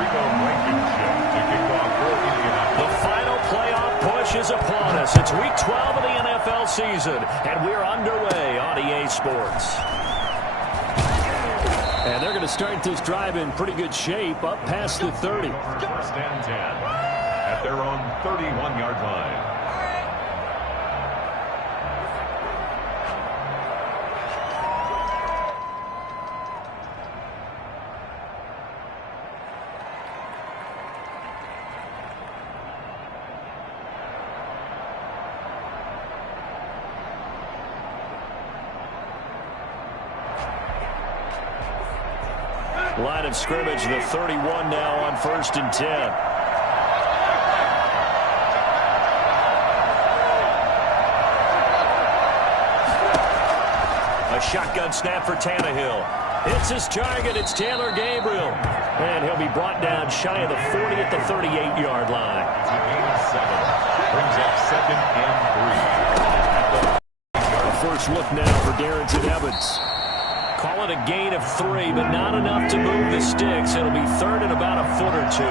The final playoff push is upon us. It's week 12 of the NFL season, and we're underway on EA Sports. And they're going to start this drive in pretty good shape, up past the 30. First and 10 at their own 31-yard line. Line of scrimmage, the 31 now on 1st and 10. A shotgun snap for Tannehill. It's his target. It's Taylor Gabriel. And he'll be brought down shy of the 40 at the 38-yard line. It's a gain of 7. Brings up 2nd and 3. A first look now for Darrington Evans. Call it a gain of 3, but not enough to move the sticks. It'll be 3rd and about a foot or 2. It's a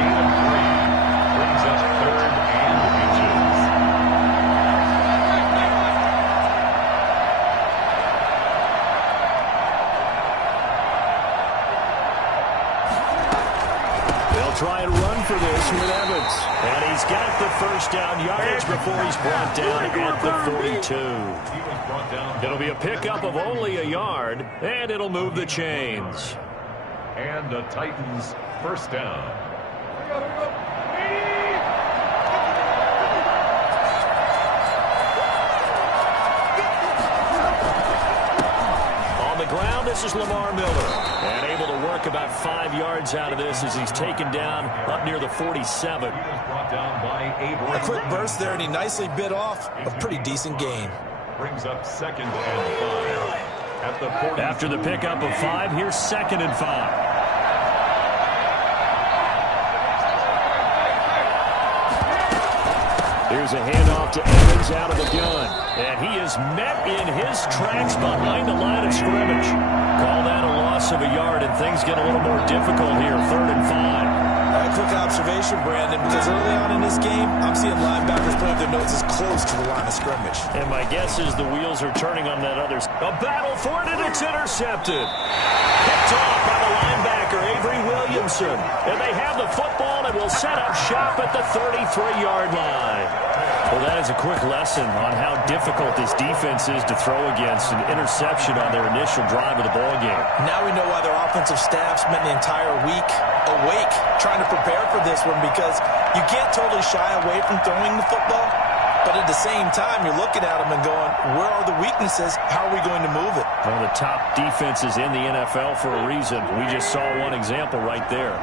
gain of 3. Brings up 3rd and inches. They'll try and run for this with Evans. And he's got the first down yardage before he's brought down at the 42. It'll be a pickup of only a yard, and it'll move the chains. And the Titans first down. On the ground, this is Lamar Miller. And able to work about 5 yards out of this as he's taken down up near the 47. A quick burst there, and he nicely bit off a pretty decent gain. Brings up 2nd and 5 at the 40. After the pickup of 5, here's 2nd and 5. Here's a handoff to Evans out of the gun. And he is met in his tracks behind the line of scrimmage. Call that a loss of a yard, and things get a little more difficult here, 3rd and 5. A quick observation, Brandon, because early on in this game, I'm seeing linebackers point their noses close to the line of scrimmage. And my guess is the wheels are turning on that other. A battle for it, and it's intercepted. Picked off by the linebacker, Avery Williamson. And they have the football and will set up shop at the 33-yard line. Well, that is a quick lesson on how difficult this defense is to throw against. An interception on their initial drive of the ballgame. Now we know why their offensive staff spent the entire week awake trying to prepare for this one, because you can't totally shy away from throwing the football. But at the same time, you're looking at them and going, where are the weaknesses? How are we going to move it? One of the top defenses in the NFL for a reason. We just saw one example right there.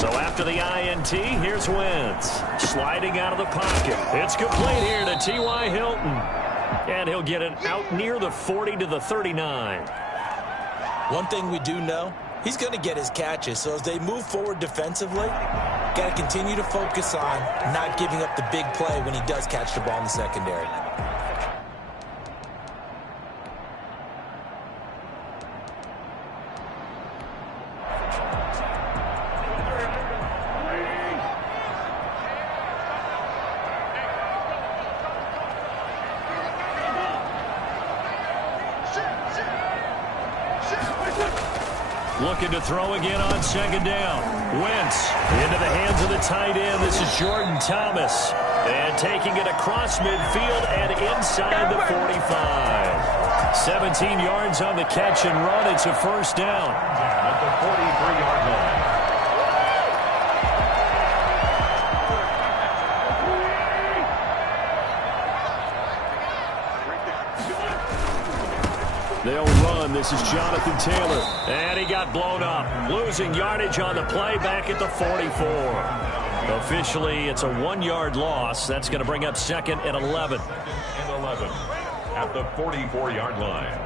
So after the INT, here's Wentz. Sliding out of the pocket. It's complete here to T.Y. Hilton. And he'll get it out near the 40 to the 39. One thing we do know, he's going to get his catches. So as they move forward defensively, got to continue to focus on not giving up the big play when he does catch the ball in the secondary. Looking to throw again on 2nd down. Wentz into the hands of the tight end. This is Jordan Thomas. And taking it across midfield and inside the 45. 17 yards on the catch and run. It's a first down. At the 43-yard line. They'll run. This is Jonathan Taylor. And he got blown up. Losing yardage on the play back at the 44. Officially, it's a 1-yard loss. That's going to bring up 2nd and 11. 2nd and 11 at the 44-yard line.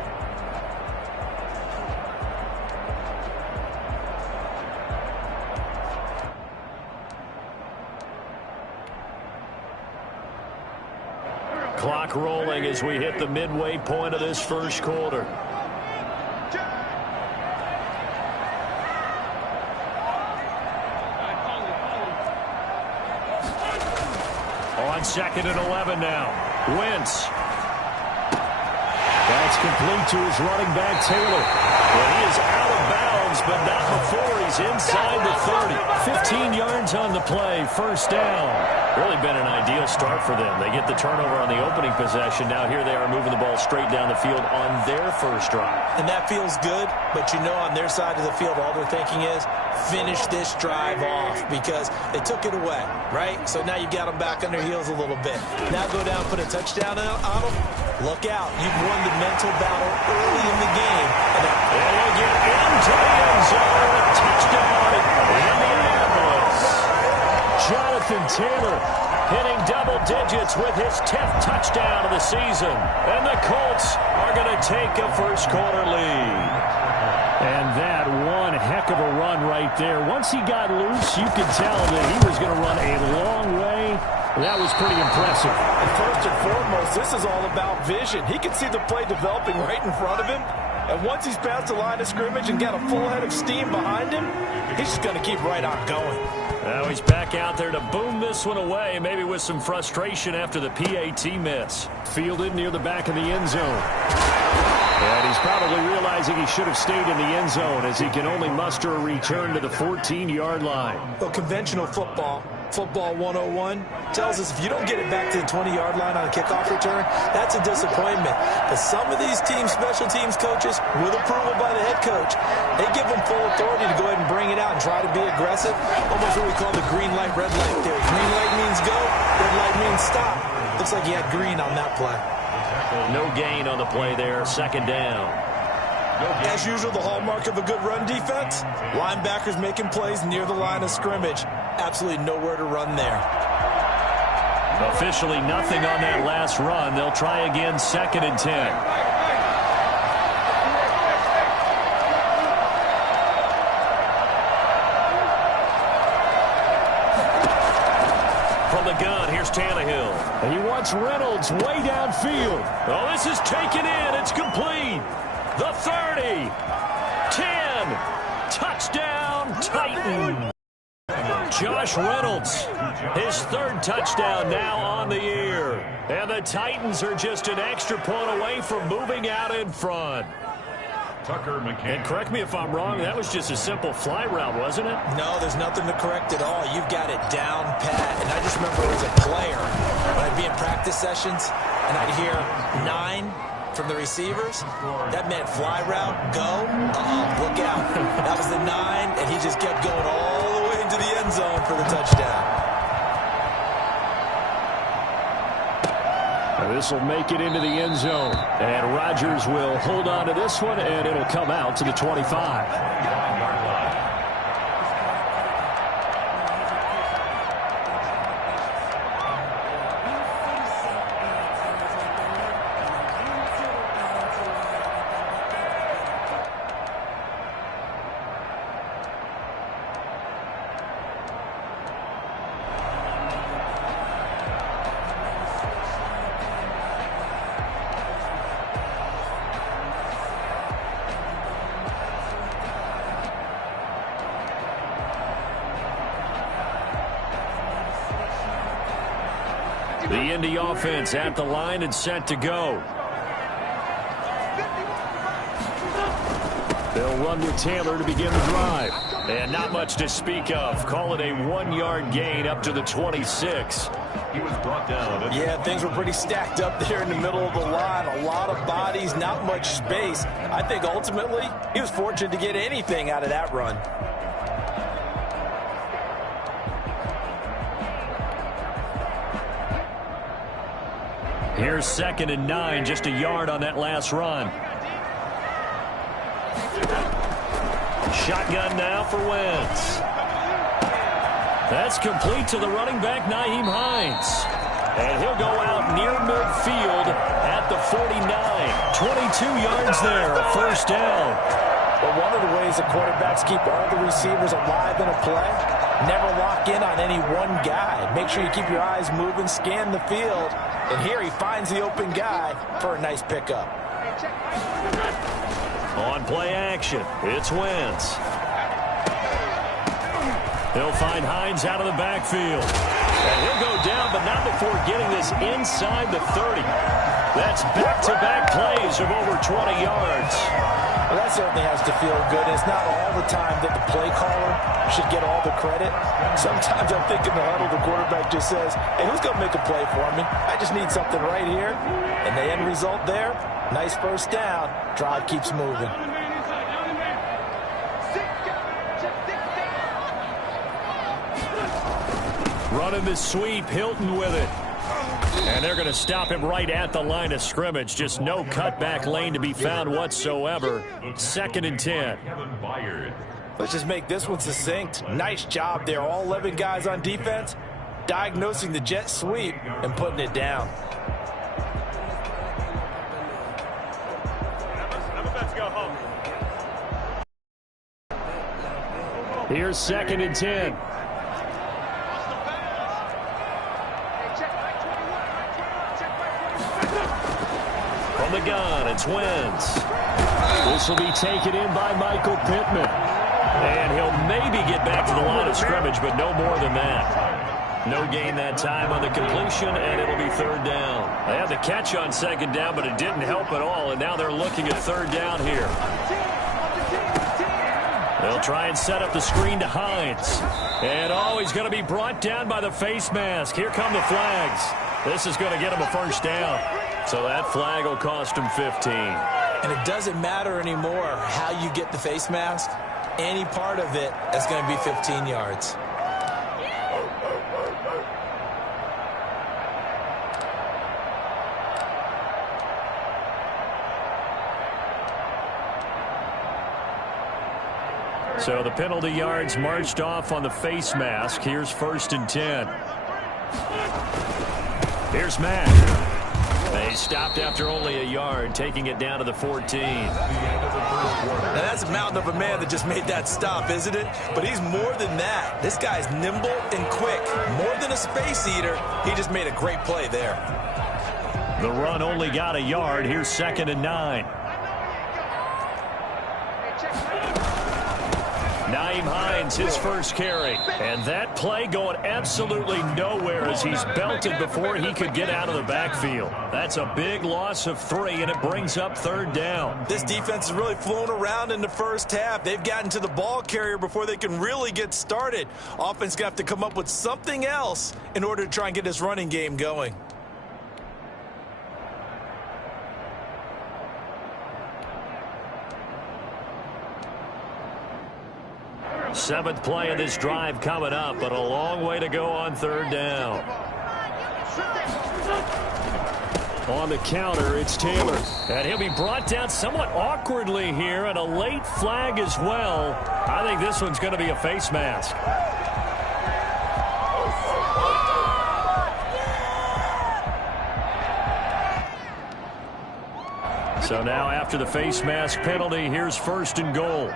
Clock rolling as we hit the midway point of this first quarter. On 2nd and 11 now. Wentz. That's complete to his running back, Taylor. Well, he is out of bounds, but not before he's inside the 30. 15 yards on the play, first down. Really been an ideal start for them. They get the turnover on the opening possession. Now here they are moving the ball straight down the field on their first drive. And that feels good, but you know on their side of the field all they're thinking is finish this drive off because they took it away, right? So now you got them back on their heels a little bit. Now go down, put a touchdown on them. Look out. You've won the mental battle early in the game. And they'll get into the end zone. A touchdown, Indianapolis. Jonathan Taylor hitting double digits with his 10th touchdown of the season. And the Colts are going to take a first quarter lead. And that one heck of a run right there. Once he got loose, you could tell that he was going to run a long way. That was pretty impressive. And first and foremost, this is all about vision. He can see the play developing right in front of him. And once he's past the line of scrimmage and got a full head of steam behind him, he's just going to keep right on going. Now he's back out there to boom this one away, maybe with some frustration after the PAT miss. Fielded near the back of the end zone. And he's probably realizing he should have stayed in the end zone as he can only muster a return to the 14-yard line. Well, conventional football 101, tells us if you don't get it back to the 20-yard line on a kickoff return, that's a disappointment. But some of these special teams coaches, with approval by the head coach, they give them full authority to go ahead and bring it out and try to be aggressive. Almost what we call the green light, red light theory. Green light means go, red light means stop. Looks like he had green on that play. No gain on the play there, second down. As usual, the hallmark of a good run defense, linebackers making plays near the line of scrimmage. Absolutely nowhere to run there. Officially nothing on that last run. They'll try again, 2nd and 10. From the gun, here's Tannehill. And he wants Reynolds way downfield. Oh, this is taken in. It's complete. The 30. 10. Touchdown, Titan. Josh Reynolds, his 3rd touchdown now on the year. And the Titans are just an extra point away from moving out in front. And correct me if I'm wrong, that was just a simple fly route, wasn't it? No, there's nothing to correct at all. You've got it down pat. And I just remember as a player, when I'd be in practice sessions, and I'd hear 9 from the receivers, that meant fly route, go, look out. That was the 9, and he just kept going all the way into the end zone for the touchdown. This will make it into the end zone. And Rodgers will hold on to this one, and it'll come out to the 25. The Indy offense at the line and set to go. They'll run with Taylor to begin the drive. And not much to speak of. Call it a 1-yard gain up to the 26. He was brought down. Yeah, things were pretty stacked up there in the middle of the line. A lot of bodies, not much space. I think ultimately he was fortunate to get anything out of that run. Here's 2nd and 9, just a yard on that last run. Shotgun now for Wentz. That's complete to the running back, Nyheim Hines. And he'll go out near midfield at the 49. 22 yards there, a first down. But one of the ways the quarterbacks keep all the receivers alive in a play, never lock in on any one guy. Make sure you keep your eyes moving, scan the field, And here he finds the open guy for a nice pickup. On play action, it's Wentz. He'll find Hines out of the backfield. And he'll go down, but not before getting this inside the 30. That's back-to-back plays of over 20 yards. Well, that certainly has to feel good. It's not all the time that the play caller should get all the credit. Sometimes I think in the huddle, the quarterback just says, hey, who's going to make a play for me? I just need something right here. And the end result there, nice first down. Drive keeps moving. Running the sweep, Hilton with it. And they're going to stop him right at the line of scrimmage. Just no cutback lane to be found whatsoever. 2nd and 10. Let's just make this one succinct. Nice job there. All 11 guys on defense, diagnosing the jet sweep and putting it down. Here's 2nd and 10. From the gun, it's Wentz. This will be taken in by Michael Pittman. And he'll maybe get back to the line of scrimmage, but no more than that. No gain that time on the completion, and it'll be 3rd down. They had the catch on 2nd down, but it didn't help at all, and now they're looking at 3rd down here. They'll try and set up the screen to Hines. And, he's going to be brought down by the face mask. Here come the flags. This is going to get him a 1st down. So that flag will cost him 15. And it doesn't matter anymore how you get the face mask. Any part of it is going to be 15 yards. So the penalty yards marched off on the face mask. Here's 1st and 10. Here's Matt. They stopped after only a yard, taking it down to the 14. Now that's a mountain of a man that just made that stop, isn't it? But he's more than that. This guy's nimble and quick. More than a space eater, he just made a great play there. The run only got a yard. Here's 2nd and 9. Nyheim Hines, his first carry. And that play going absolutely nowhere as he's belted before he could get out of the backfield. That's a big loss of 3, and it brings up 3rd down. This defense has really flown around in the first half. They've gotten to the ball carrier before they can really get started. Offense going to have to come up with something else in order to try and get this running game going. Seventh play of this drive coming up, but a long way to go on 3rd down. On the counter, it's Taylor. And he'll be brought down somewhat awkwardly here, and a late flag as well. I think this one's going to be a face mask. So now after the face mask penalty, here's 1st and goal.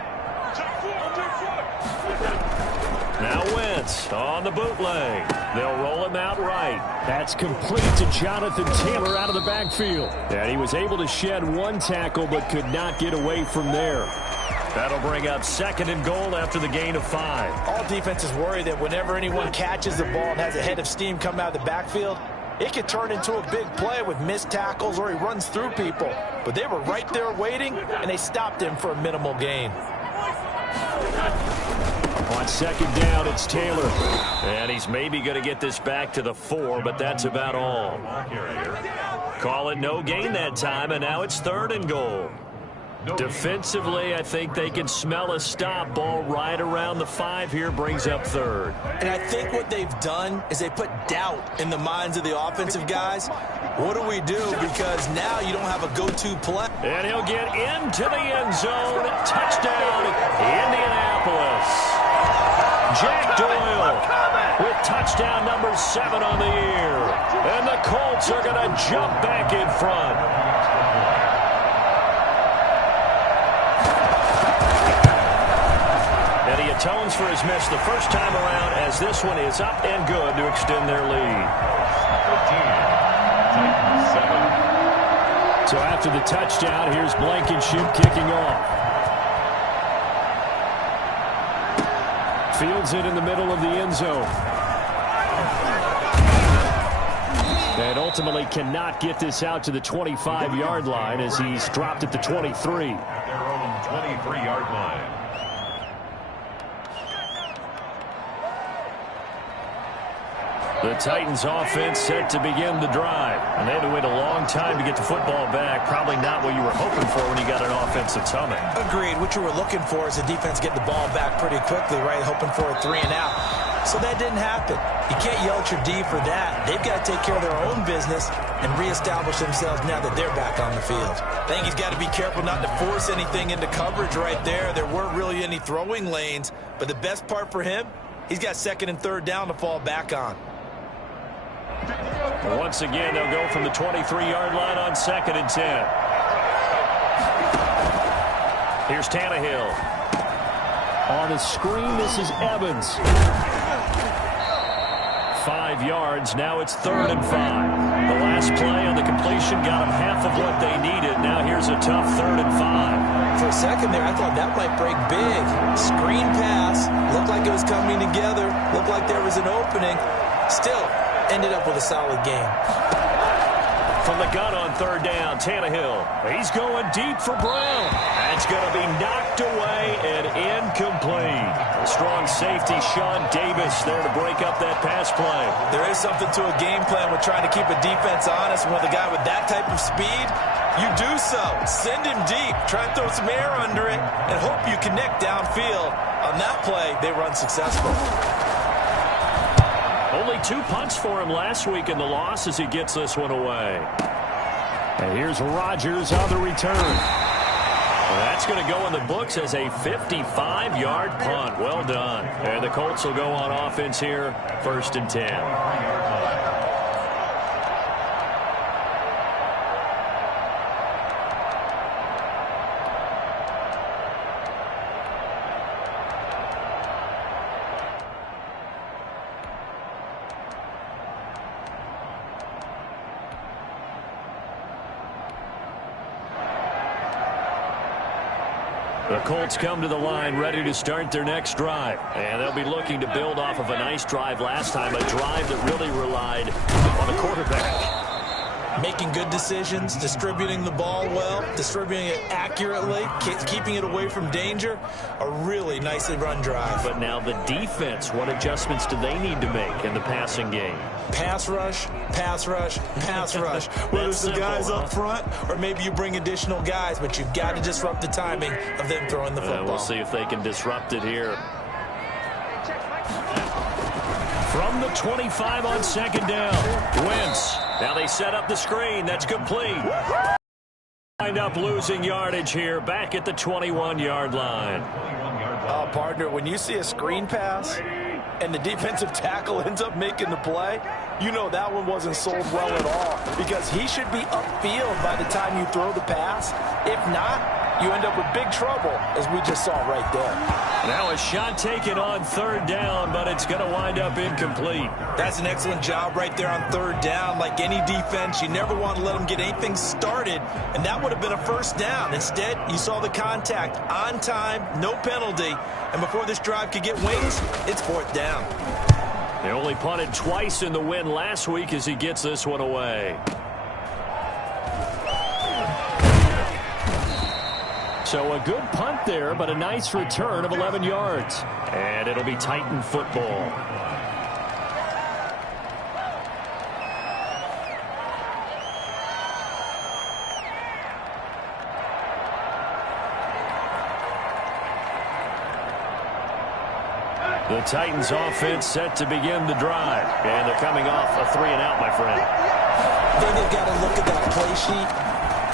Now Wentz on the bootleg. They'll roll him out right. That's complete to Jonathan Taylor out of the backfield. And he was able to shed 1 tackle but could not get away from there. That'll bring up 2nd and goal after the gain of 5. All defenses worry that whenever anyone catches the ball and has a head of steam come out of the backfield, it could turn into a big play with missed tackles or he runs through people. But they were right there waiting, and they stopped him for a minimal gain. On 2nd down, it's Taylor. And he's maybe going to get this back to the 4, but that's about all. Call it no gain that time, and now it's 3rd and goal. Defensively, I think they can smell a stop. Ball right around the 5 here, brings up 3rd. And I think what they've done is they put doubt in the minds of the offensive guys. What do we do? Because now you don't have a go-to play. And he'll get into the end zone. Touchdown, Indianapolis. Jack Doyle with touchdown number 7 on the year. And the Colts are going to jump back in front. And he atones for his miss the first time around as this one is up and good to extend their lead. Titans 7. So after the touchdown, here's Blankenship kicking off. Fields it in the middle of the end zone. And ultimately cannot get this out to the 25-yard line as he's dropped at the 23. At their own 23-yard line. The Titans offense set to begin the drive. And they had to wait a long time to get the football back. Probably not what you were hoping for when you got an offense that's humming. Agreed. What you were looking for is the defense get the ball back pretty quickly, right? Hoping for a 3-and-out. So that didn't happen. You can't yell at your D for that. They've got to take care of their own business and reestablish themselves now that they're back on the field. I think he's got to be careful not to force anything into coverage right there. There weren't really any throwing lanes. But the best part for him, he's got second and third down to fall back on. Once again, they'll go from the 23-yard line on 2nd and 10. Here's Tannehill. On a screen, this is Evans. 5 yards. Now it's 3rd and 5. The last play on the completion got them half of what they needed. Now here's a tough 3rd and 5. For a second there, I thought that might break big. Screen pass. Looked like it was coming together. Looked like there was an opening. Still ended up with a solid game. From the gun on 3rd down, Tannehill. He's going deep for Brown. That's going to be knocked away and incomplete. A strong safety, Sean Davis, there to break up that pass play. There is something to a game plan with trying to keep a defense honest. With a guy with that type of speed, you do so. Send him deep. Try and throw some air under it and hope you connect downfield. On that play, they were unsuccessful. Only 2 punts for him last week in the loss as he gets this one away. And here's Rodgers on the return. Well, that's going to go in the books as a 55-yard punt. Well done. And the Colts will go on offense here, 1st and 10. The Colts come to the line ready to start their next drive. And they'll be looking to build off of a nice drive last time, a drive that really relied on the quarterback. Making good decisions, distributing the ball well, distributing it accurately, keeping it away from danger. A really nicely run drive. But now the defense, what adjustments do they need to make in the passing game? Pass rush, pass rush, pass rush. Whether it's the guys up front or maybe you bring additional guys, but you've got to disrupt the timing of them throwing the football. We'll see if they can disrupt it here. From the 25 on 2nd down, Wentz. Now they set up the screen. That's complete. Wind up losing yardage here, back at the 21-yard line. Partner, when you see a screen pass and the defensive tackle ends up making the play, you know that one wasn't sold well at all because he should be upfield by the time you throw the pass. If not, you end up with big trouble, as we just saw right there. Now a shot taken on 3rd down, but it's going to wind up incomplete. That's an excellent job right there on 3rd down. Like any defense, you never want to let them get anything started, and that would have been a 1st down. Instead, you saw the contact on time, no penalty, and before this drive could get wings, it's 4th down. They only punted twice in the win last week as he gets this one away. So a good punt there, but a nice return of 11 yards. And it'll be Titan football. The Titans offense set to begin the drive. And they're coming off a 3-and-out, my friend. I think they've got to look at that play sheet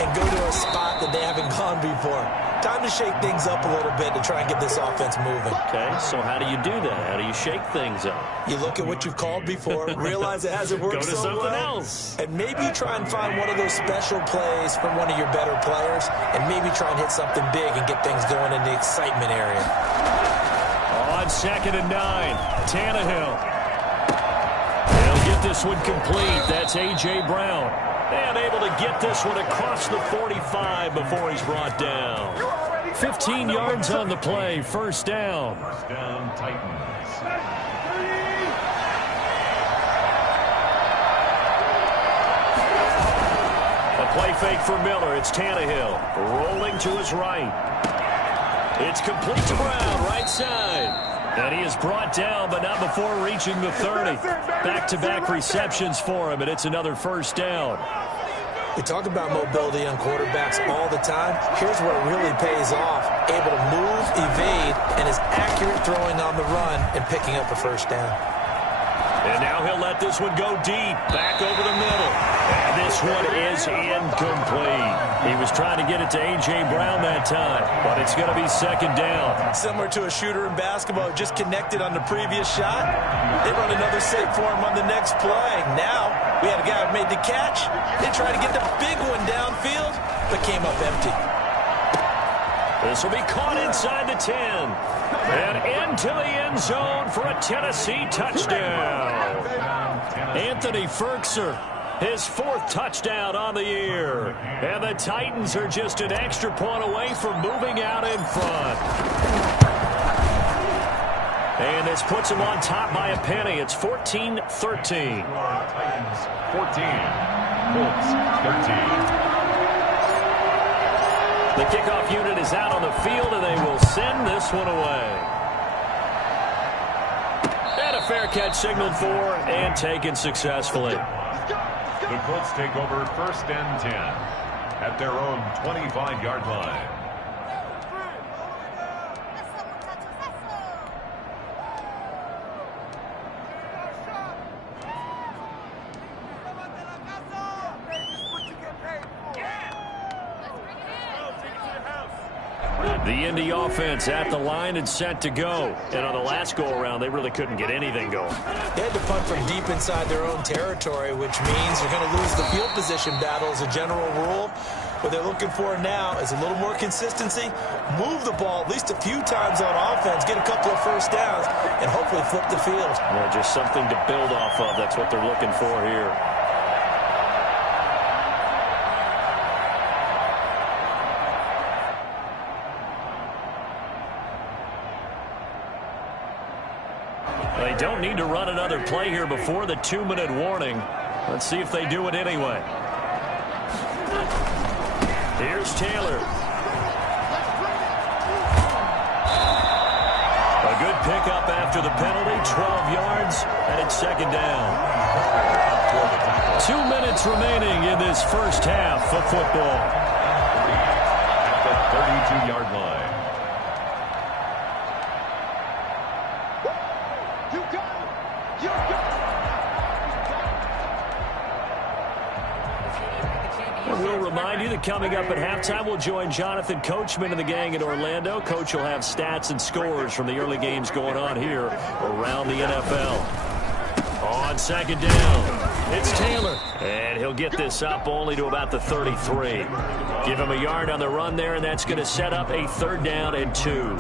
and go to a spot that they haven't gone before. Time to shake things up a little bit to try and get this offense moving. Okay, so how do you do that? How do you shake things up? You look at what you've called before, realize it hasn't worked so well. Go to something else. And maybe try and find one of those special plays from one of your better players, and maybe try and hit something big and get things going in the excitement area. On 2nd and 9, Tannehill. They'll get this one complete. That's A.J. Brown. And able to get this one across the 45 before he's brought down. 15 yards on the play, first down. First down, Titans. Play fake for Miller. It's Tannehill rolling to his right. It's complete to Brown, right side. And he is brought down, but not before reaching the 30. Back-to-back receptions for him, and it's another first down. We talk about mobility on quarterbacks all the time. Here's where it really pays off. Able to move, evade, and is accurate throwing on the run and picking up a first down. And now he'll let this one go deep, back over the middle. And this one is incomplete. He was trying to get it to A.J. Brown that time, but it's going to be second down. Similar to a shooter in basketball, just connected on the previous shot. They run another set for him on the next play. Now, we had a guy who made the catch. They tried to get the big one downfield, but came up empty. This will be caught inside the 10. And into the end zone for a Tennessee touchdown. Anthony Ferkser, his fourth touchdown on the year. And the Titans are just an extra point away from moving out in front. And this puts them on top by a penny. It's 14-13. Titans 14, Colts 13. The kickoff unit is out on the field, and they will send this one away. And a fair catch signaled for and taken successfully. The Colts take over first and 10 at their own 25-yard line. The Indy offense at the line and set to go. And on the last go-around, they really couldn't get anything going. They had to punt from deep inside their own territory, which means you're going to lose the field position battle as a general rule. What they're looking for now is a little more consistency, move the ball at least a few times on offense, get a couple of first downs, and hopefully flip the field. Yeah, just something to build off of. That's what they're looking for here. They don't need to run another play here before the 2-minute warning. Let's see if they do it anyway. Here's Taylor. A good pickup after the penalty, 12 yards, and it's second down. 2 minutes remaining in this first half of football. At the 32-yard line. We'll remind you that coming up at halftime, we'll join Jonathan Coachman and the gang in Orlando. Coach will have stats and scores from the early games going on here around the NFL. On second down, it's Taylor. And he'll get this up only to about the 33. Give him a yard on the run there, and that's going to set up a 3rd down and 2.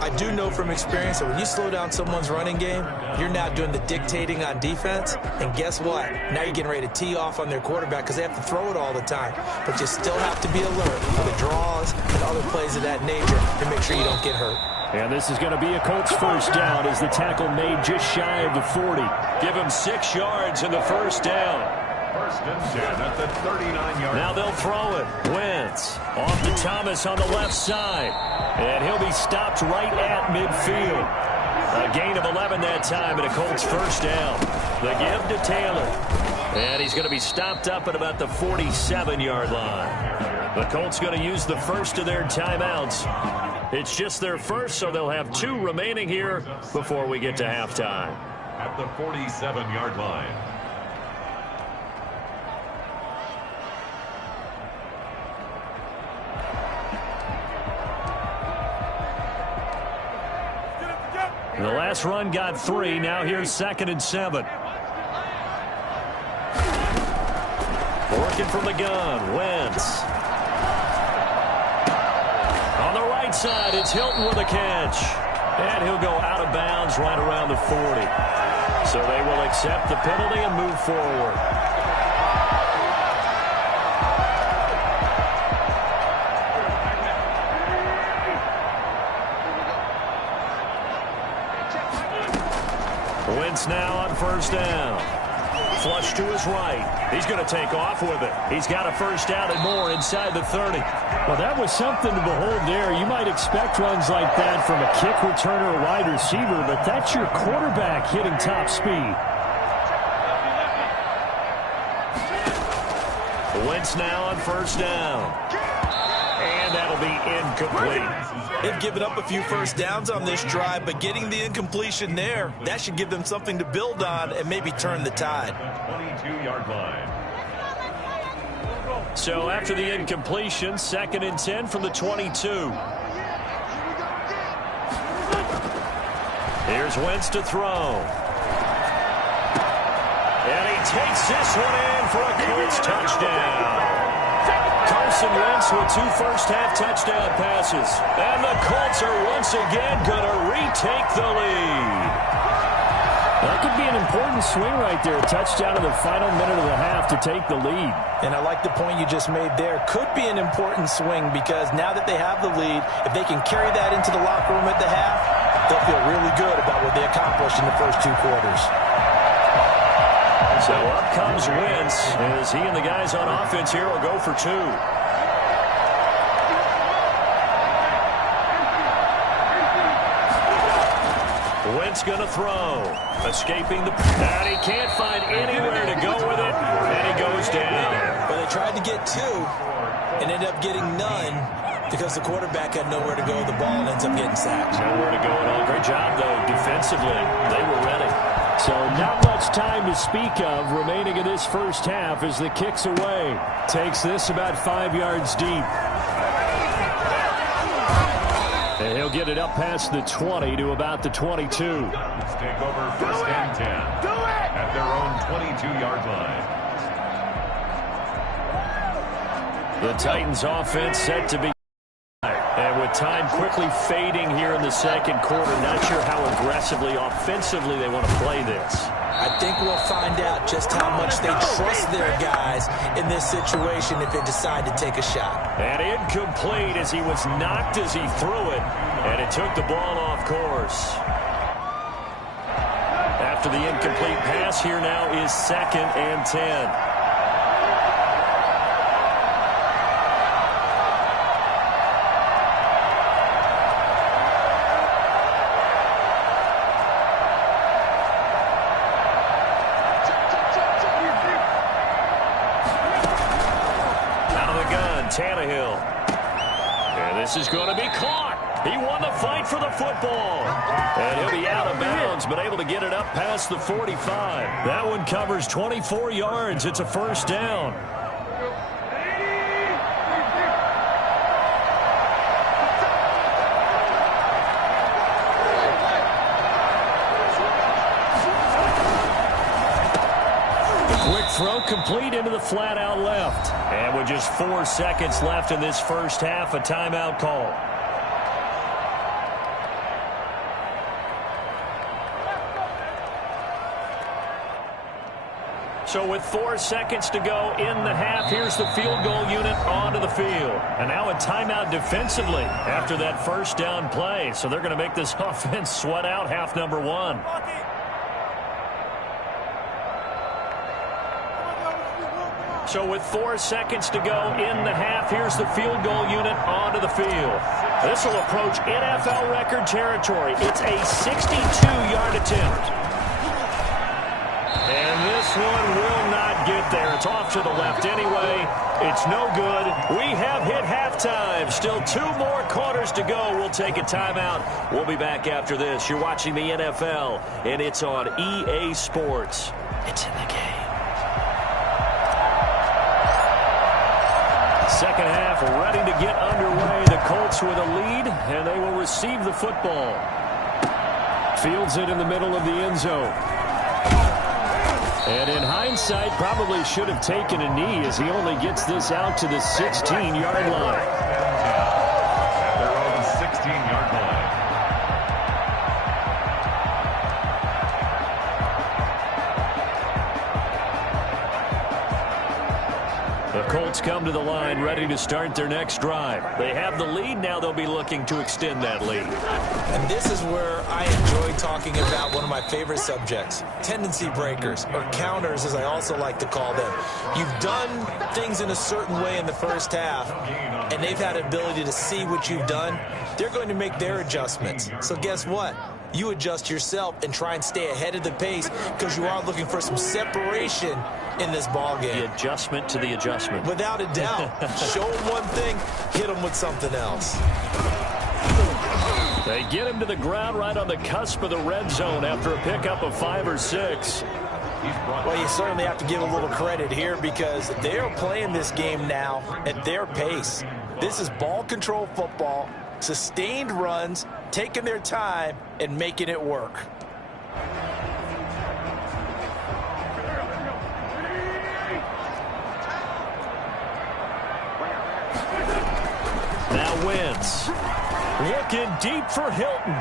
I do know from experience that when you slow down someone's running game, you're now doing the dictating on defense. And guess what? Now you're getting ready to tee off on their quarterback because they have to throw it all the time. But you still have to be alert for the draws and other plays of that nature to make sure you don't get hurt. And this is going to be a Colts first down as the tackle made just shy of the 40. Give him 6 yards in the first down. First and 10 at the 39-yard. Now they'll throw it. Wentz off to Thomas on the left side. And he'll be stopped right at midfield. A gain of 11 that time and a Colts first down. The give to Taylor. And he's going to be stopped up at about the 47-yard line. The Colts going to use the first of their timeouts. It's just their first, so they'll have 2 remaining here before we get to halftime. At the 47-yard line. The last run got 3. Now here's 2nd and 7. Working from the gun. Wentz. On the right side, it's Hilton with a catch. And he'll go out of bounds right around the 40. So they will accept the penalty and move forward. Wentz now on first down. Flush to his right. He's going to take off with it. He's got a first down and more inside the 30. Well, that was something to behold there. You might expect runs like that from a kick returner or wide receiver, but that's your quarterback hitting top speed. Wentz now on first down. And that'll be incomplete. They've given up a few first downs on this drive, but getting the incompletion there, that should give them something to build on and maybe turn the tide. 22-yard line. So after the incompletion, 2nd and 10 from the 22. Here's Wentz to throw. And he takes this one in for a Colts touchdown. Carson Wentz with 2 first-half touchdown passes. And the Colts are once again going to retake the lead. That could be an important swing right there. Touchdown in the final minute of the half to take the lead. And I like the point you just made there. Could be an important swing because now that they have the lead, if they can carry that into the locker room at the half, they'll feel really good about what they accomplished in the first 2 quarters. So up comes Wentz as he and the guys on offense here will go for 2. Wentz going to throw. Escaping the... And he can't find anywhere to go with it. And he goes down. But they tried to get 2 and ended up getting none because the quarterback had nowhere to go with the ball and ends up getting sacked. Nowhere to go at all. Great job, though, defensively. They were ready. So not much time to speak of remaining in this first half as the kick's away. Takes this about 5 yards deep. And he'll get it up past the 20 to about the 22. Let's take over first and 10 at their own 22-yard line. The Titans offense set to be. And with time quickly fading here in the second quarter, not sure how aggressively, offensively they want to play this. I think we'll find out just how much they trust their guys in this situation if they decide to take a shot. And incomplete as he was knocked as he threw it, and it took the ball off course. After the incomplete pass, here now is 2nd and 10. Tannehill. And this is going to be caught. He won the fight for the football. And he'll be out of bounds, but able to get it up past the 45. That one covers 24 yards. It's a first down. Throw complete into the flat out left. And with just 4 seconds left in this first half, a timeout call. So with 4 seconds to go in the half, here's the field goal unit onto the field. And now a timeout defensively after that first down play. So they're going to make this offense sweat out half number 1. So with 4 seconds to go in the half, here's the field goal unit onto the field. This will approach NFL record territory. It's a 62-yard attempt. And this one will not get there. It's off to the left anyway. It's no good. We have hit halftime. Still 2 more quarters to go. We'll take a timeout. We'll be back after this. You're watching the NFL, and it's on EA Sports. It's in the game. Second half ready to get underway. The Colts with a lead, and they will receive the football. Fields it in the middle of the end zone. And in hindsight, probably should have taken a knee as he only gets this out to the 16-yard line. At their own 16-yard line. The Colts come to the line ready to start their next drive. They have the lead. Now they'll be looking to extend that lead. And this is where I enjoy talking about one of my favorite subjects, tendency breakers, or counters as I also like to call them. You've done things in a certain way in the first half, and they've had an ability to see what you've done. They're going to make their adjustments. So guess what? You adjust yourself and try and stay ahead of the pace because you are looking for some separation in this ball game. The adjustment to the adjustment. Without a doubt. Show them one thing, hit them with something else. They get him to the ground right on the cusp of the red zone after a pickup of 5 or 6. Well, you certainly have to give a little credit here because they are playing this game now at their pace. This is ball control football, sustained runs, taking their time and making it work. Now Wentz looking deep for Hilton.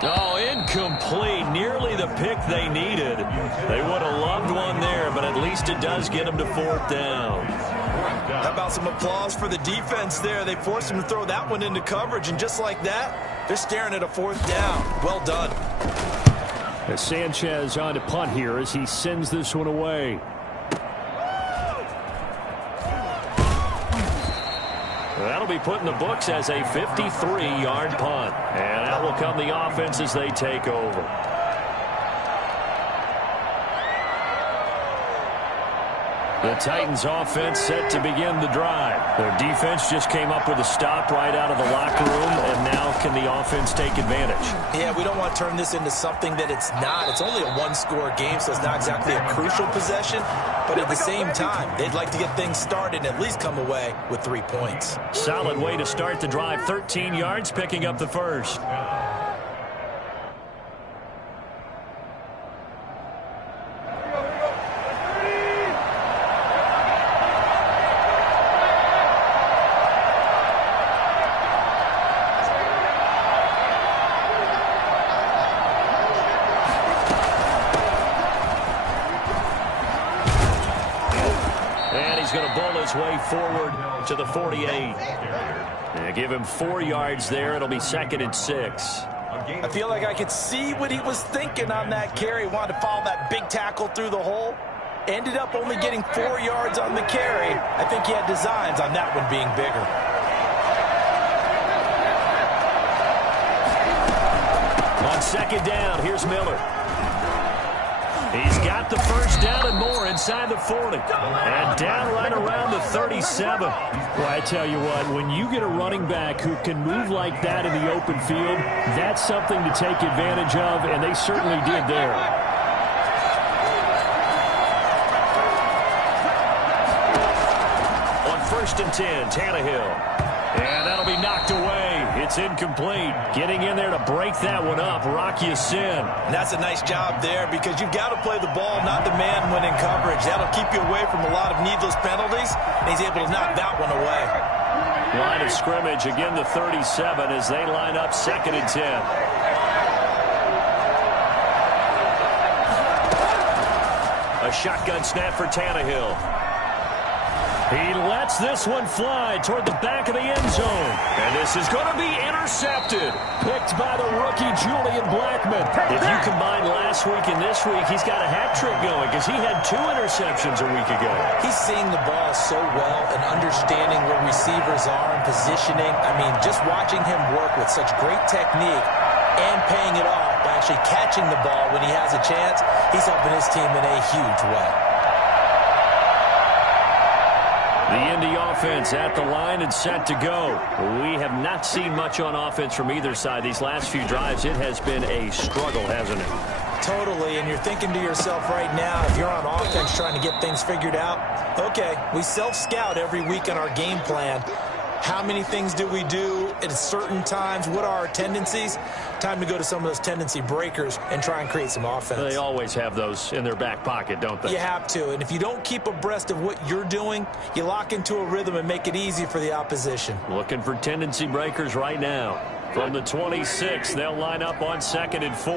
Oh, incomplete. Nearly the pick they needed. They would have loved one there, but at least it does get them to 4th down. How about some applause for the defense there? They forced him to throw that one into coverage, and just like that, they're staring at a 4th down. Well done. As Sanchez on to punt here as he sends this one away. That'll be put in the books as a 53-yard punt. And that will come the offense as they take over. The Titans offense set to begin the drive. Their defense just came up with a stop right out of the locker room, and now can the offense take advantage? Yeah, we don't want to turn this into something that it's not. It's only a one-score game, so it's not exactly a crucial possession. But at the same time, they'd like to get things started and at least come away with 3 points. Solid way to start the drive. 13 yards, picking up the first. Way forward to the 48. And give him 4 yards there. It'll be 2nd and 6. I feel like I could see what he was thinking on that carry. Wanted to follow that big tackle through the hole. Ended up only getting 4 yards on the carry. I think he had designs on that one being bigger. On 2nd down, here's Miller. He's got the first down and more inside the 40. And down right around the 37. Well, I tell you what, when you get a running back who can move like that in the open field, that's something to take advantage of, and they certainly did there. On 1st and 10, Tannehill. And that'll be knocked away. It's incomplete. Getting in there to break that one up, Rock Ya-Sin. And that's a nice job there because you've got to play the ball, not the man when in coverage. That'll keep you away from a lot of needless penalties, and he's able to knock that one away. Line of scrimmage, again the 37 as they line up 2nd and 10. A shotgun snap for Tannehill. He lets this one fly toward the back of the end zone. And this is going to be intercepted. Picked by the rookie, Julian Blackmon. If you combine last week and this week, he's got a hat trick going because he had 2 interceptions a week ago. He's seeing the ball so well and understanding where receivers are and positioning. I mean, just watching him work with such great technique and paying it off by actually catching the ball when he has a chance, he's helping his team in a huge way. The Indy offense at the line and set to go. We have not seen much on offense from either side. These last few drives, it has been a struggle, hasn't it? Totally, and you're thinking to yourself right now, if you're on offense trying to get things figured out, okay, we self-scout every week on our game plan. How many things do we do at certain times? What are our tendencies? Time to go to some of those tendency breakers and try and create some offense. They always have those in their back pocket, don't they? You have to, and if you don't keep abreast of what you're doing, you lock into a rhythm and make it easy for the opposition. Looking for tendency breakers right now. From the 26, they'll line up on 2nd and 4.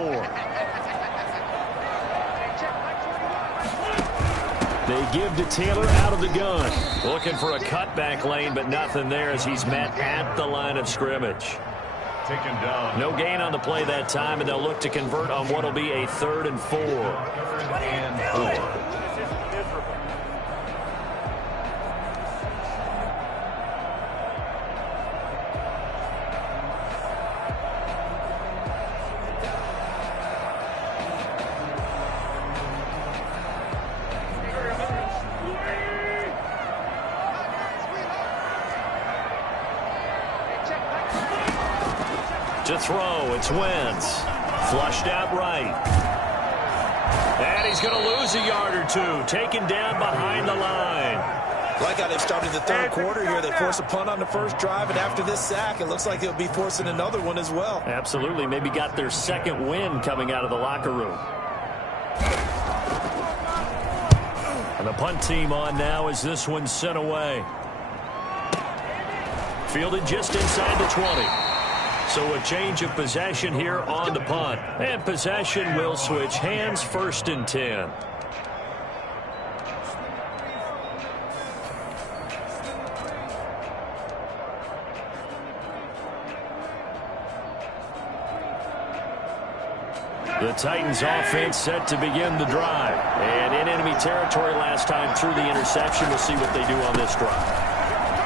They give to Taylor out of the gun. Looking for a cutback lane, but nothing there as he's met at the line of scrimmage. Taken down. No gain on the play that time, and they'll look to convert on what will be a 3rd and 4. 3rd and 4. To throw, it's Wentz. Flushed out right. And he's going to lose a yard or two. Taken down behind the line. Like how they've started the third quarter here. They force a punt on the first drive, and after this sack, it looks like they'll be forcing another one as well. Absolutely. Maybe got their second win coming out of the locker room. And the punt team on now as this one's sent away. Fielded just inside the 20. So a change of possession here on the punt. And possession will switch hands, 1st and 10. The Titans offense set to begin the drive. And in enemy territory last time through the interception. We'll see what they do on this drive.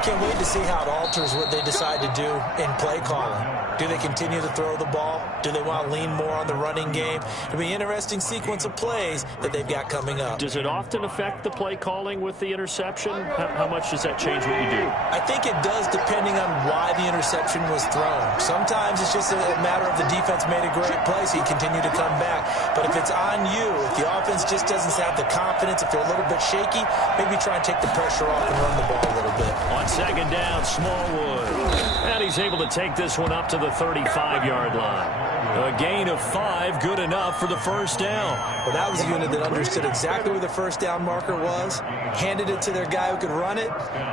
Can't wait to see how it alters what they decide to do in play calling. Do they continue to throw the ball? Do they want to lean more on the running game? It'll be an interesting sequence of plays that they've got coming up. Does it often affect the play calling with the interception? How much does that change what you do? I think it does depending on why the interception was thrown. Sometimes it's just a matter of the defense made a great play, so you continue to come back. But if it's on you, if the offense just doesn't have the confidence, if they're a little bit shaky, maybe try and take the pressure off and run the ball a little bit. On 2nd down, Smallwood. And he's able to take this one up to the 35-yard line. A gain of 5, good enough for the 1st down. Well, that was a unit that understood exactly where the 1st down marker was, handed it to their guy who could run it,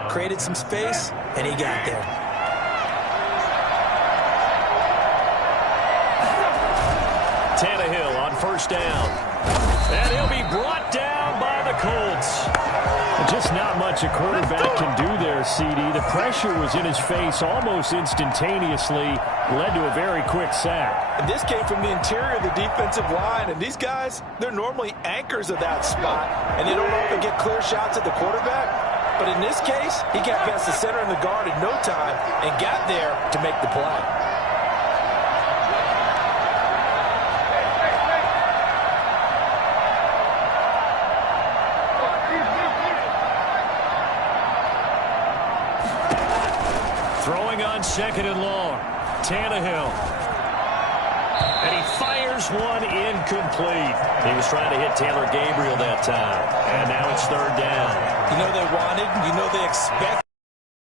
created some space, and he got there. Tannehill on 1st down. And he'll be brought down by the Colts. Just not much a quarterback can do there, CD. The pressure was in his face almost instantaneously, led to a very quick sack. And this came from the interior of the defensive line, and these guys, they're normally anchors of that spot, and they don't often get clear shots at the quarterback. But in this case, he got past the center and the guard in no time and got there to make the play. Throwing on 2nd and long. Tannehill. And he fires one incomplete. He was trying to hit Taylor Gabriel that time. And now it's 3rd down. You know they wanted, you know they expected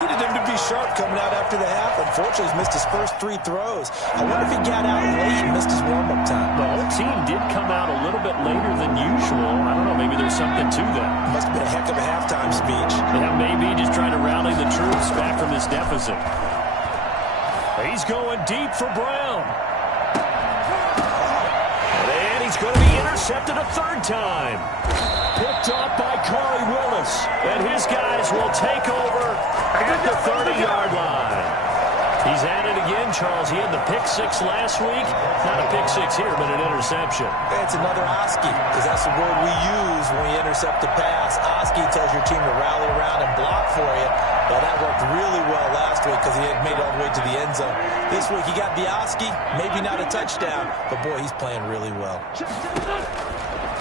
him to be sharp coming out after the half. Unfortunately, he's missed his first 3 throws. I wonder if he got out late and missed his warm-up time. The whole team did come out a little bit later than usual. I don't know, maybe there's something to that. Must have been a heck of a halftime speech. Yeah, maybe just trying to rally the troops back from this deficit. He's going deep for Brown. And he's going to be intercepted a 3rd time. Picked off by Corey Willis. And his guys will take over at the 30-yard line. He's at it again, Charles. He had the pick 6 last week. Not a pick 6 here, but an interception. It's another Oski, because that's the word we use when we intercept the pass. Oski tells your team to rally around and block for you. Well, that worked really well last week because he had made it all the way to the end zone. This week he got the Oski, maybe not a touchdown, but boy, he's playing really well.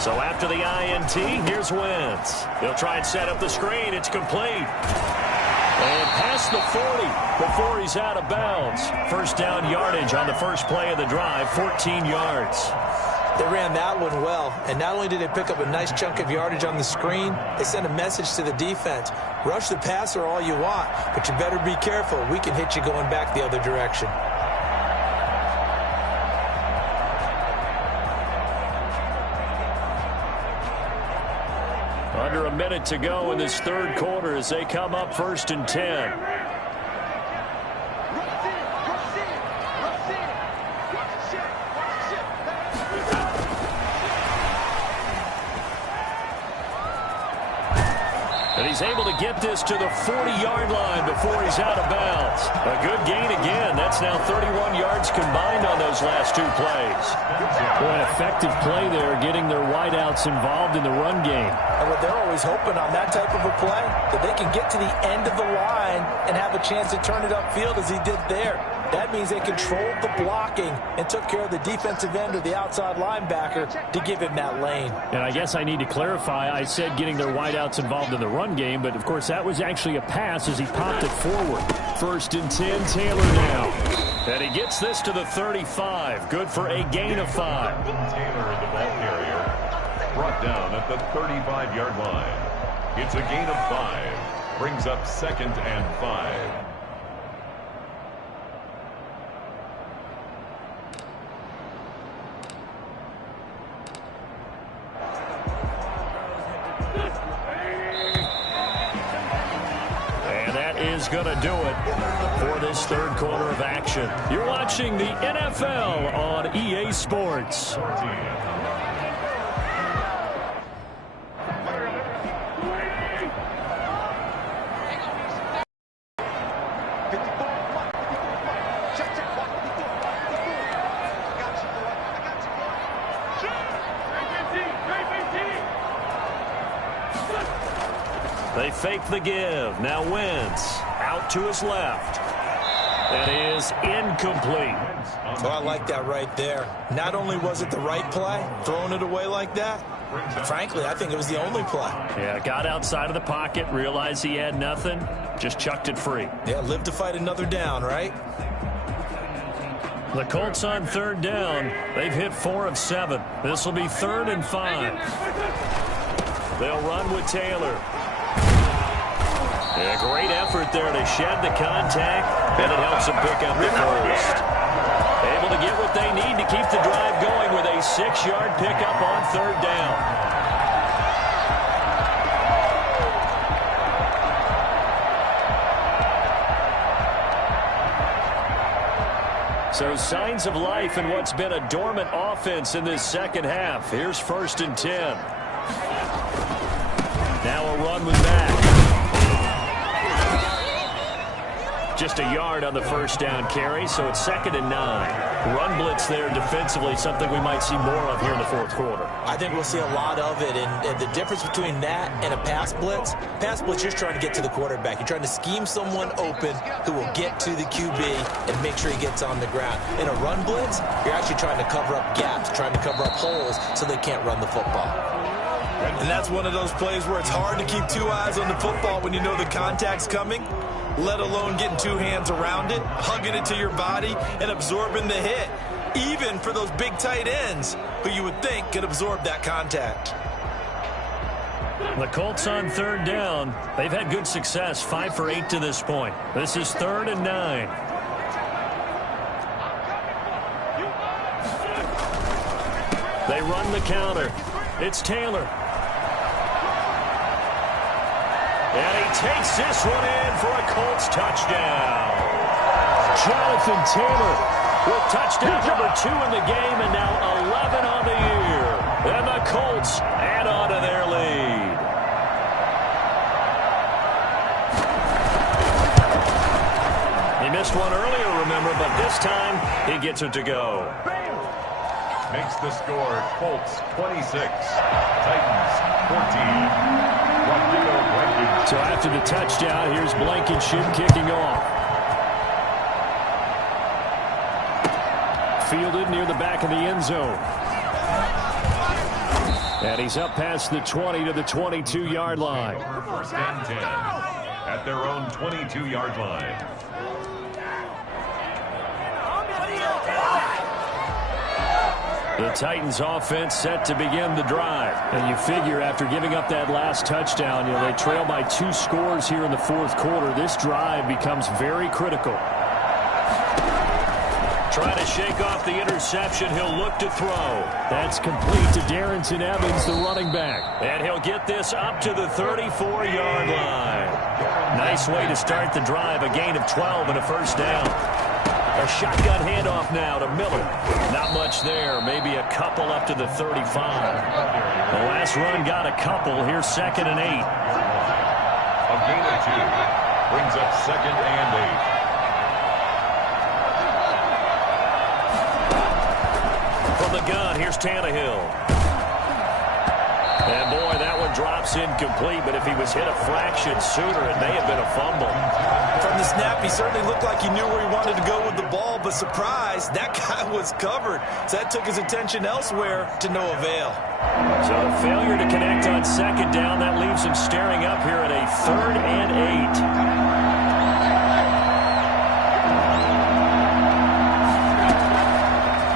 So after the INT, here's Wentz. He'll try and set up the screen. It's complete. And past the 40 before he's out of bounds. 1st down yardage on the first play of the drive, 14 yards. They ran that one well, and not only did they pick up a nice chunk of yardage on the screen, they sent a message to the defense. Rush the passer all you want, but you better be careful. We can hit you going back the other direction. Under a minute to go in this 3rd quarter as they come up 1st and 10. he's able to get this to the 40-yard line before he's out of bounds. A good gain again. That's now 31 yards combined on those last 2 plays. Boy, an effective play there, getting their wideouts involved in the run game. And what they're always hoping on that type of a play, that they can get to the end of the line and have a chance to turn it upfield as he did there. That means they controlled the blocking and took care of the defensive end or the outside linebacker to give him that lane. And I guess I need to clarify, I said getting their wideouts involved in the run game, but of course that was actually a pass as he popped it forward. 1st and 10, Taylor now. And he gets this to the 35. Good for a gain of 5. Taylor, the ball carrier, brought down at the 35-yard line. It's a gain of 5. Brings up 2nd and 5. Is going to do it for this 3rd quarter of action. You're watching the NFL on EA Sports. They fake the give. Now Wentz out to his left. That is incomplete. Oh, I like that right there. Not only was it the right play, throwing it away like that, frankly, I think it was the only play. Yeah, got outside of the pocket, realized he had nothing, just chucked it free. Yeah, live to fight another down, right? The Colts on 3rd down. They've hit 4 of 7. This will be 3rd and 5. They'll run with Taylor. A great effort there to shed the contact, and it helps them pick up the 1st. Able to get what they need to keep the drive going with a 6-yard pickup on 3rd down. So signs of life in what's been a dormant offense in this 2nd half. Here's 1st and 10. Now a run with Mack. Just a yard on the 1st down carry, so it's 2nd and 9. Run blitz there defensively, something we might see more of here in the 4th quarter. I think we'll see a lot of it, and the difference between that and a pass blitz, you're just trying to get to the quarterback. You're trying to scheme someone open who will get to the QB and make sure he gets on the ground. In a run blitz, you're actually trying to cover up gaps, trying to cover up holes so they can't run the football. And that's one of those plays where it's hard to keep 2 eyes on the football when you know the contact's coming, let alone getting 2 hands around it, hugging it to your body, and absorbing the hit, even for those big tight ends who you would think could absorb that contact. The Colts on 3rd down. They've had good success, 5 for 8 to this point. This is 3rd and 9. They run the counter. It's Taylor. And he takes this one in for a Colts touchdown. Jonathan Taylor with touchdown number 2 in the game, and now 11 on the year. And the Colts add on to their lead. He missed one earlier, remember, but this time he gets it to go. Makes the score Colts 26, Titans 14. So after the touchdown, here's Blankenship kicking off. Fielded near the back of the end zone. And he's up past the 20 to the 22-yard line. 1st and 10 at their own 22-yard line. The Titans offense set to begin the drive. And you figure after giving up that last touchdown, they trail by 2 scores here in the 4th quarter. This drive becomes very critical. Trying to shake off the interception. He'll look to throw. That's complete to Darrington Evans, the running back. And he'll get this up to the 34-yard line. Nice way to start the drive. A gain of 12 and a 1st down. A shotgun handoff now to Miller. Not much there. Maybe a couple up to the 35. The last run got a couple. Here's 2nd and 8. A gain of 2. Brings up 2nd and 8. From the gun, here's Tannehill. And, boy, that one drops incomplete, but if he was hit a fraction sooner, it may have been a fumble. From the snap, he certainly looked like he knew where he wanted to go with the ball, but surprise, that guy was covered. So that took his attention elsewhere to no avail. So a failure to connect on 2nd down, that leaves him staring up here at a 3rd and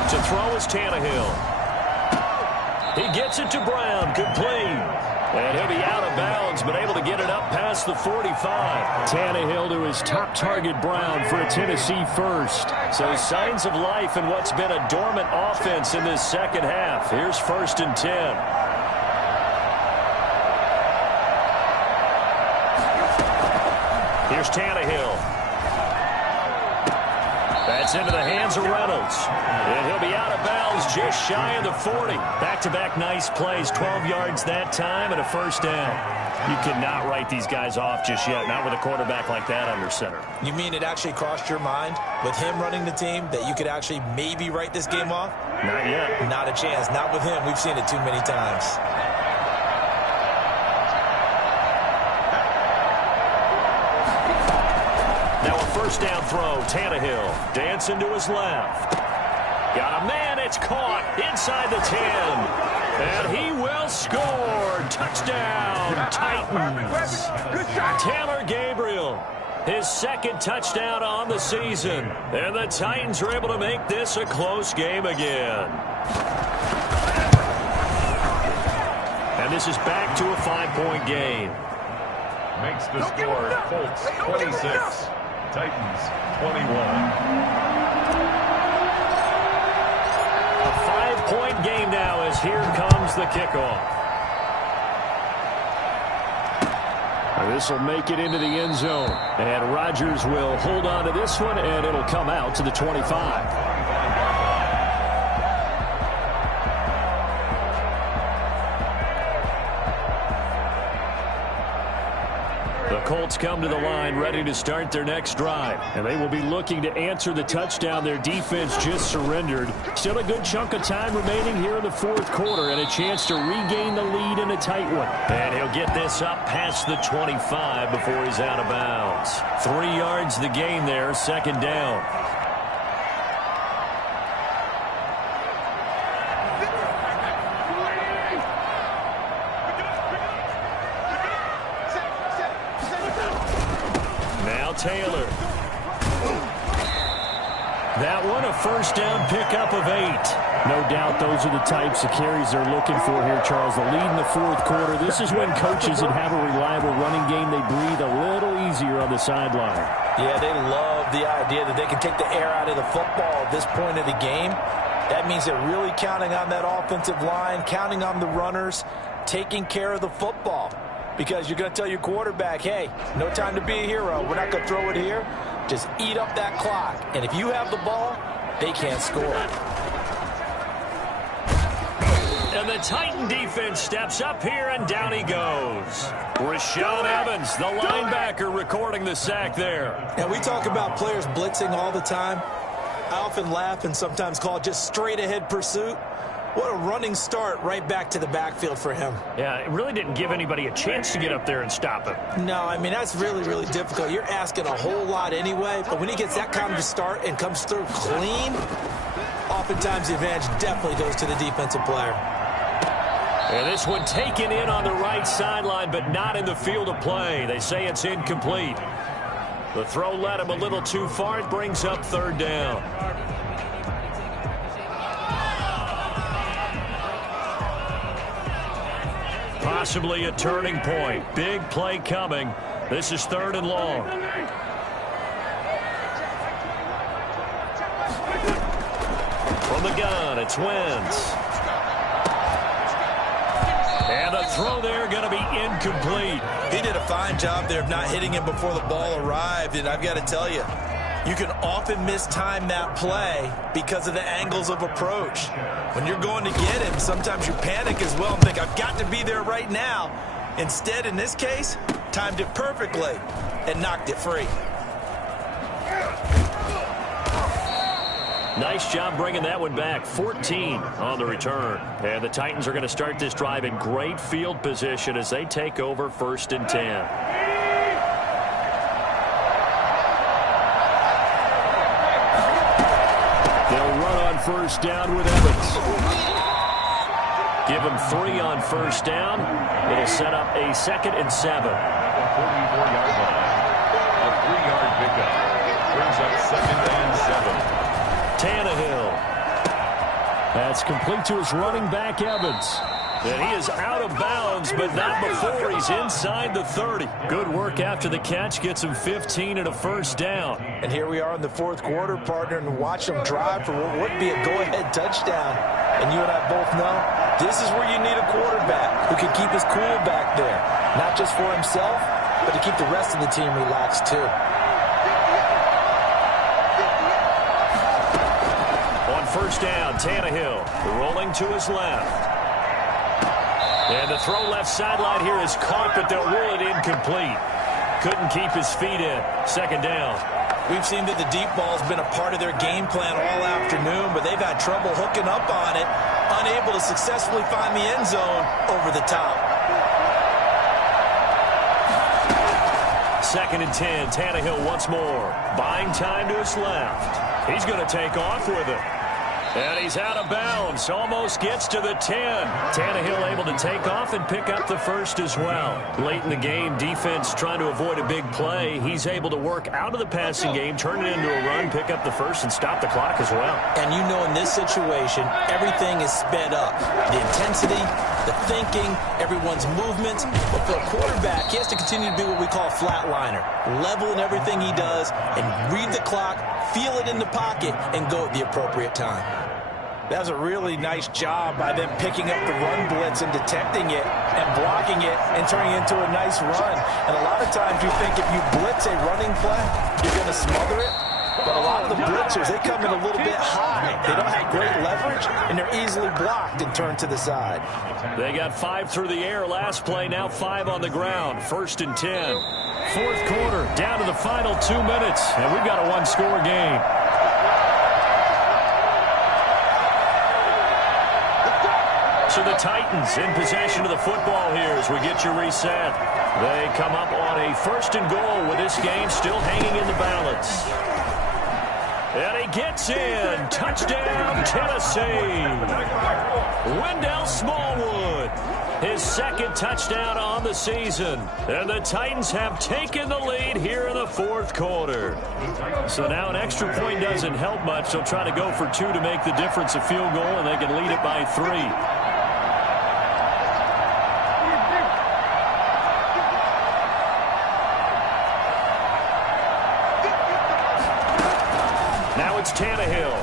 8. To throw is Tannehill. He gets it to Brown, complete. And he'll be out of bounds, but able to get it up past the 45. Tannehill to his top target, Brown, for a Tennessee first. So signs of life in what's been a dormant offense in this second half. Here's 1st and 10. Here's Tannehill. That's into the hands of Reynolds. And he'll be out of bounds just shy of the 40. Back-to-back nice plays, 12 yards that time and a 1st down. You cannot write these guys off just yet, not with a quarterback like that under center. You mean it actually crossed your mind with him running the team that you could actually maybe write this game off? Not yet. Not a chance. Not with him. We've seen it too many times. Now a 1st down throw. Tannehill dancing to his left. Got a man. It's caught inside the 10. And he will score. Touchdown, Titans. Taylor Gabriel, his 2nd touchdown on the season. And the Titans are able to make this a close game again. And this is back to a 5-point game. Makes the score Colts 26, Titans 21. A 5-point game now as here comes the kickoff. This will make it into the end zone. And Rodgers will hold on to this one, and it'll come out to the 25. The Colts come to the line ready to start their next drive. And they will be looking to answer the touchdown their defense just surrendered. Still a good chunk of time remaining here in the 4th quarter and a chance to regain the lead in a tight one. And he'll get this up past the 25 before he's out of bounds. 3 yards the gain there, 2nd down. Taylor. That one a 1st down pickup of 8. No doubt those are the types of carries they're looking for here, Charles. The lead in the 4th quarter. This is when coaches that have a reliable running game, they breathe a little easier on the sideline. Yeah, they love the idea that they can take the air out of the football at this point of the game. That means they're really counting on that offensive line, counting on the runners, taking care of the football. Because you're going to tell your quarterback, hey, no time to be a hero. We're not going to throw it here. Just eat up that clock. And if you have the ball, they can't score. And the Titan defense steps up here, and down he goes. Rashaan Evans, the linebacker, recording the sack there. And we talk about players blitzing all the time. I often laugh and sometimes call it just straight-ahead pursuit. What a running start right back to the backfield for him. Yeah, it really didn't give anybody a chance to get up there and stop him. No, I mean, that's really, really difficult. You're asking a whole lot anyway, but when he gets that kind of a start and comes through clean, oftentimes the advantage definitely goes to the defensive player. And this one taken in on the right sideline, but not in the field of play. They say it's incomplete. The throw led him a little too far. It brings up 3rd down. Possibly a turning point. Big play coming. This is 3rd and long. From the gun, it's Wentz. And a throw there going to be incomplete. He did a fine job there of not hitting him before the ball arrived, and I've got to tell you, you can often mistime that play because of the angles of approach. When you're going to get him, sometimes you panic as well and think, I've got to be there right now. Instead, in this case, timed it perfectly, and knocked it free. Nice job bringing that one back. 14 on the return. And the Titans are going to start this drive in great field position as they take over 1st and 10. They'll run on 1st down with Evans. Give him 3 on 1st down. It'll set up a 2nd and 7. 44-yard line. A 3-yard pickup. Brings up 2nd and 7. Tannehill. That's complete to his running back, Evans. And he is out of bounds, but not before he's inside the 30. Good work after the catch. Gets him 15 and a 1st down. And here we are in the 4th quarter, partner, and watch them drive for what would be a go-ahead touchdown. And you and I both know this is where you need a quarterback who can keep his cool back there. Not just for himself, but to keep the rest of the team relaxed, too. On 1st down, Tannehill rolling to his left. And the throw left sideline here is caught, but they'll rule it incomplete. Couldn't keep his feet in. 2nd down. We've seen that the deep ball's been a part of their game plan all afternoon, but they've had trouble hooking up on it, unable to successfully find the end zone over the top. 2nd and 10. Tannehill once more. Buying time to his left. He's going to take off with it. And he's out of bounds. Almost gets to the 10. Tannehill able to take off and pick up the 1st as well. Late in the game, defense trying to avoid a big play. He's able to work out of the passing game, turn it into a run, pick up the 1st, and stop the clock as well. And you know in this situation, everything is sped up. The intensity, the thinking, everyone's movements. But for a quarterback, he has to continue to be what we call a flatliner. Level in everything he does and read the clock, feel it in the pocket, and go at the appropriate time. That was a really nice job by them picking up the run blitz and detecting it and blocking it and turning it into a nice run. And a lot of times you think if you blitz a running play, you're going to smother it. But a lot of the blitzers, they come in a little bit high. They don't have great leverage, and they're easily blocked and turned to the side. They got 5 through the air last play, now 5 on the ground. 1st and 10. 4th quarter, down to the final 2 minutes, and we've got a one-score game. So the Titans in possession of the football here as we get you reset. They come up on a 1st and goal with this game still hanging in the balance. And he gets in. Touchdown, Tennessee. Wendell Smallwood. His 2nd touchdown on the season. And the Titans have taken the lead here in the 4th quarter. So now an extra point doesn't help much. They'll try to go for 2 to make the difference a field goal, and they can lead it by 3. Now it's Tannehill.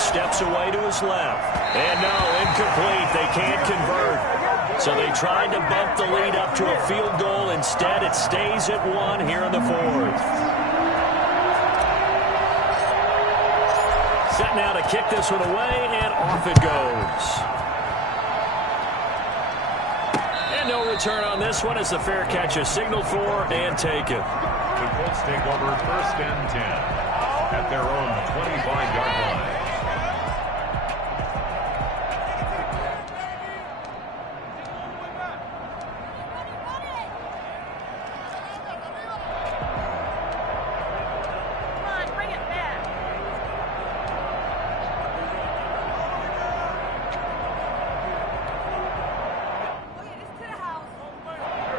Steps away to his left. And no, incomplete. They can't convert. So they tried to bump the lead up to a field goal. Instead, it stays at 1 here in the 4th. Set now to kick this one away, and off it goes. And no return on this one as the fair catch is signaled for and taken. The Colts take over 1st and 10 at their own 25-yard line.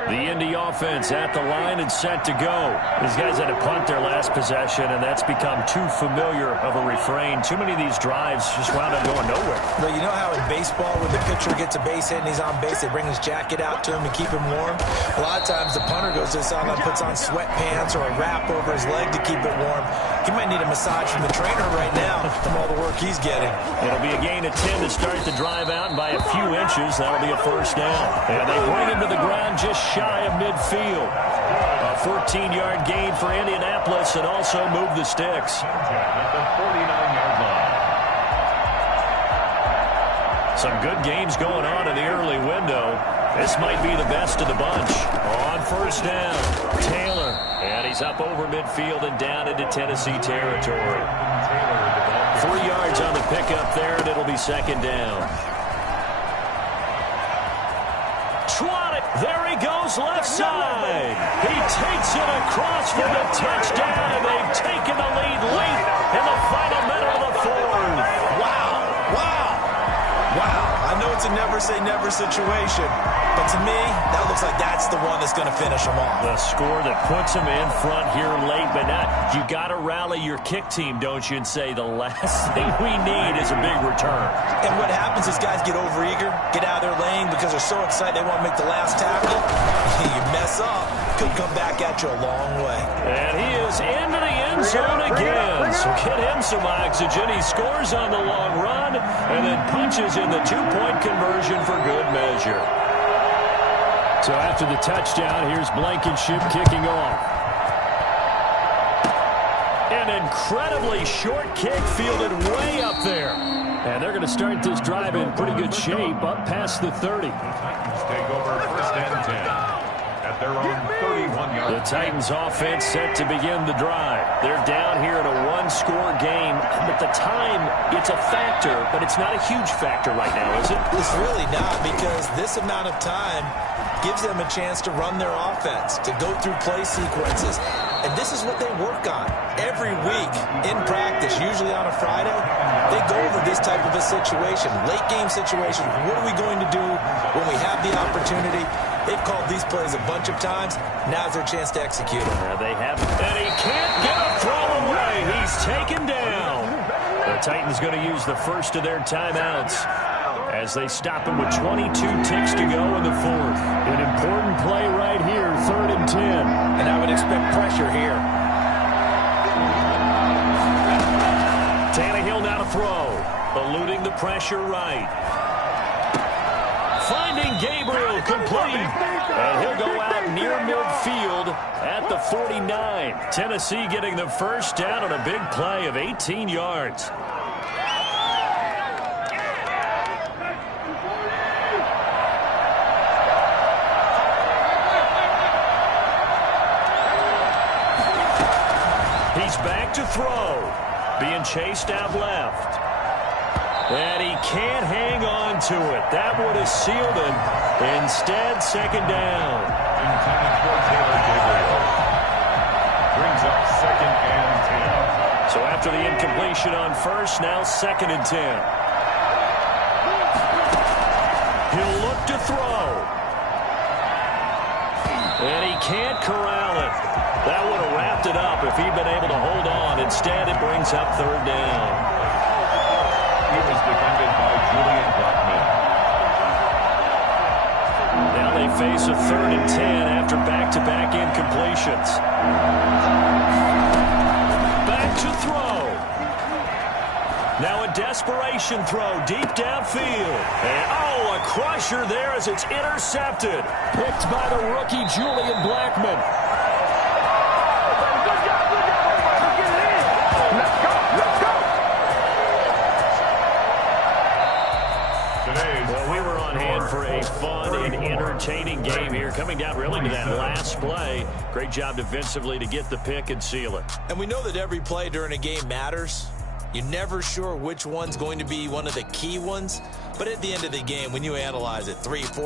The Indy offense at the line and set to go. These guys had to punt their last possession, and that's become too familiar of a refrain. Too many of these drives just wound up going nowhere. Well, you know how in baseball, when the pitcher gets a base hit and he's on base, they bring his jacket out to him to keep him warm? A lot of times the punter goes to the sideline, puts on sweatpants or a wrap over his leg to keep it warm. He might need a massage from the trainer right now from all the work he's getting. It'll be a gain of 10 to start the drive out, and by a few inches, that'll be a 1st down. And they bring him to the ground just shy of midfield. A 14-yard gain for Indianapolis and also move the sticks. At the 49-yard line. Some good games going on in the early window. This might be the best of the bunch. On first down, Taylor. And he's up over midfield and down into Tennessee territory. 3 yards on the pickup there, and it'll be second down. Trot it. There he goes left side. He takes it across for the touchdown, and they've taken the lead late in the final minute of the fourth. Wow. I know it's a never-say-never situation, but to me, that looks like that's the one that's going to finish them off. The score that puts them in front here late, but not. You got to rally your kick team, don't you, and say the last thing we need is a big return. And what happens is guys get overeager, get out of their lane because they're so excited they want to make the last tackle. You mess up, could come back at you a long way. And he is into the end zone again. So get him some oxygen. He scores on the long run and then punches in the 2-point conversion for good measure. So after the touchdown, here's Blankenship kicking off. An incredibly short kick fielded way up there. And they're going to start this drive in pretty good shape up past the 30. Titans take over first and 10 at their own 31-yard. The Titans offense set to begin the drive. They're down here in a one-score game. But the time, it's a factor, but it's not a huge factor right now, is it? It's really not, because this amount of time gives them a chance to run their offense, to go through play sequences. And this is what they work on every week in practice, usually on a Friday. They go over this type of a situation, late game situation. What are we going to do when we have the opportunity? They've called these plays a bunch of times. Now's their chance to execute them. They have, and he can't get a throw away. He's taken down. The Titans going to use the first of their timeouts as they stop him with 22 ticks to go in the fourth. An important play right here, 3rd and 10. And I would expect pressure here. Tannehill now to throw. Eluding the pressure right. Finding Gabriel complete. And he'll go out near midfield at the 49. Tennessee getting the first down on a big play of 18 yards. He's back to throw. Being chased out left. And he can't hang on to it. That would have sealed him. Instead, second down. Intended for Taylor Gabriel. Brings up 2nd and 10. So after the incompletion on first, now 2nd and 10. He'll look to throw. And he can't corral it. That would have wrapped it up if he'd been able to hold on. Instead, it brings up 3rd down. He was defended by Julian Blackman. Now they face a 3rd and 10 after back-to-back incompletions. Back to throw. Now a desperation throw deep downfield. And a crusher there as it's intercepted. Picked by the rookie Julian Blackman. Well, we were on hand for a fun and entertaining game here, coming down really to that last play. Great job defensively to get the pick and seal it. And we know that every play during a game matters. You're never sure which one's going to be one of the key ones. But at the end of the game, when you analyze it 3, 4,